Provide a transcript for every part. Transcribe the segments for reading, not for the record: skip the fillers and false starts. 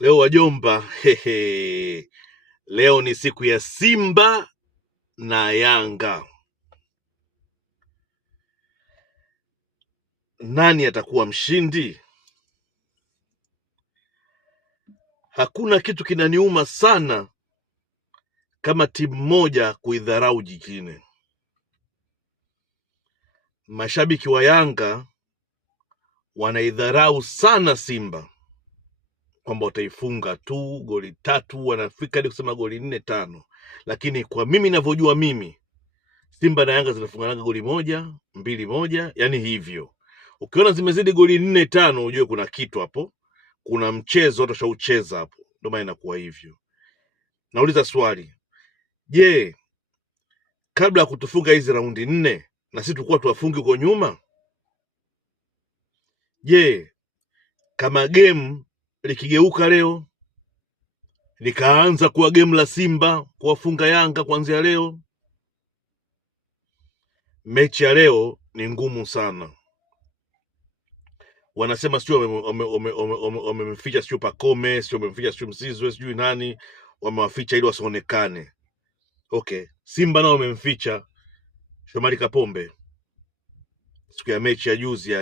Leo wajomba, leo ni siku ya Simba na Yanga. Nani atakuwa mshindi? Hakuna kitu kinaniuma sana kama timu moja kuidharau jingine. Mashabiki wa Yanga wanaidharau sana Simba kwamba wataifunga tu goli 3, wanafika hadi kusema goli 4, 5. Lakini kwa mimi ninavyojua mimi, Simba na Yanga zinafungana goli 1, 2, 1, yani hivyo. Ukiona zimezidi goli 4, 5 ujue kuna kitu hapo. Kuna mchezo watu washaucheza hapo. Ndio maana inakuwa hivyo. Nauliza swali. Je, kabla ya kutufunga hizi raundi 4 na sisi tulikuwa tuwafungi huko nyuma? Je, kama game likigeuka leo likaanza kuwa game la Simba kuwafunga Yanga kuanzia leo, mechi ya leo ni ngumu sana. Wanasema sio wamemficha sio Pacome, sio wamemficha sio Mzizwe, sio nani, wamewaficha ili wasionekane. Okay, Simba nao wamemficha Shomari Kapombe siku ya mechi ya juzi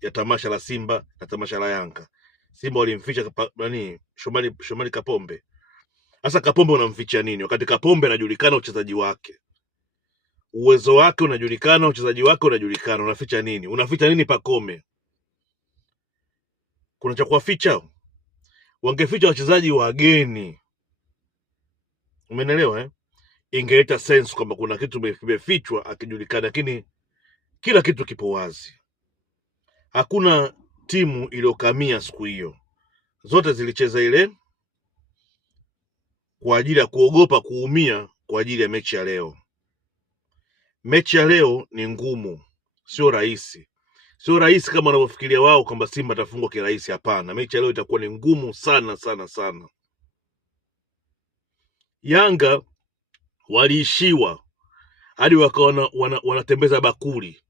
ya tamasha la Simba na tamasha la Yanga. Simba walimficha nani Shomari Kapombe. Sasa Kapombe unamficha nini wakati Kapombe anajulikana uchezaji wake, uwezo wake unajulikana, uchezaji wake unajulikana? Unaficha nini? Unaficha nini Pacome? Kuna cha kuwaficha? Wangeficha wachezaji wageni, umeelewa eh? Ingeleta sense kwamba kuna kitu kimefichwa akijulikana, lakini kila kitu kipo wazi. Hakuna timu iliyokamia siku hiyo, zote zilicheza ile kwa ajili ya kuogopa kuumia kwa ajili ya mechi ya leo. Mechi ya leo ni ngumu, sio rahisi. Sio rahisi kama wanavyofikiria wao kwamba Simba atafungwa kirahisi. Hapana, mechi ya leo itakuwa ni ngumu sana sana sana. Yanga waliishiwa hadi wakawa wanatembeza bakuli.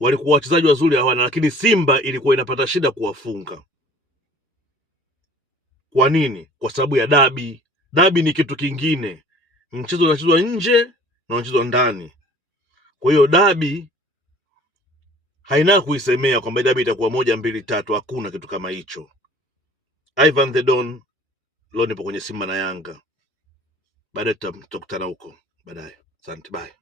Walikuwa wachezaji wazuri hawana, lakini Simba ilikuwa inapata shida kuwafunga. Kwa nini? Kwa sababu ya dabi. Dabi ni kitu kingine. Mchezo unachezwa nje na unachezwa ndani. Kwa hiyo dabi haina kuisemea kwamba dabi itakuwa 1, 2, 3. Hakuna kitu kama hicho. Ivan the Don, leo nipo kwenye Simba na Yanga. Baadaye tutakutana huko baadaye. Asante, bye.